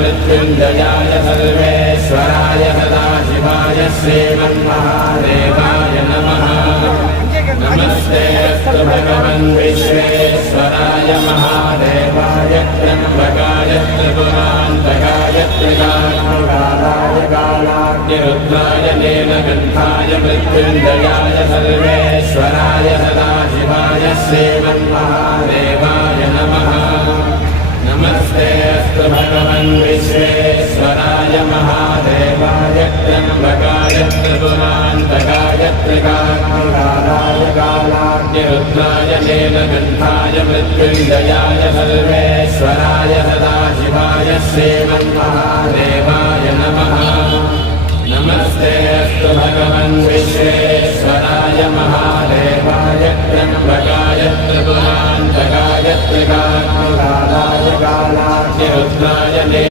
मृत्युञ्जयाय सर्वेश्वराय सदाशिवाय श्रीमन्महादेवाय नमः। नमस्ते अस्तु भगवन् विश्वेश्वराय महादेवाय त्र्यम्बकाय त्रिपुरान्तकाय त्रिकालाय कालाग्निरुद्राय नीलकण्ठाय मृत्युञ्जयाय सर्वेश्वराय सदाशिवाय श्रीमन्महादेवाय नमः। नमस्ते अस्तु भगवन् विश्वेश्वराय महादेवाय त्र्यम्बकाय त्रिपुरान्तकाय त्रिकालाय कालाग्निरुद्राय नीलकण्ठाय मृत्युञ्जयाय सर्वेश्वराय सदाशिवाय श्रीमन्महादेवाय नमः। नमस्ते अस्तु भगवन् विश्वेश्वराय महादेवाय त्र्यम्बकाय त्रिपुरान्तकाय त्रिकालाय कालाग्निरुद्राय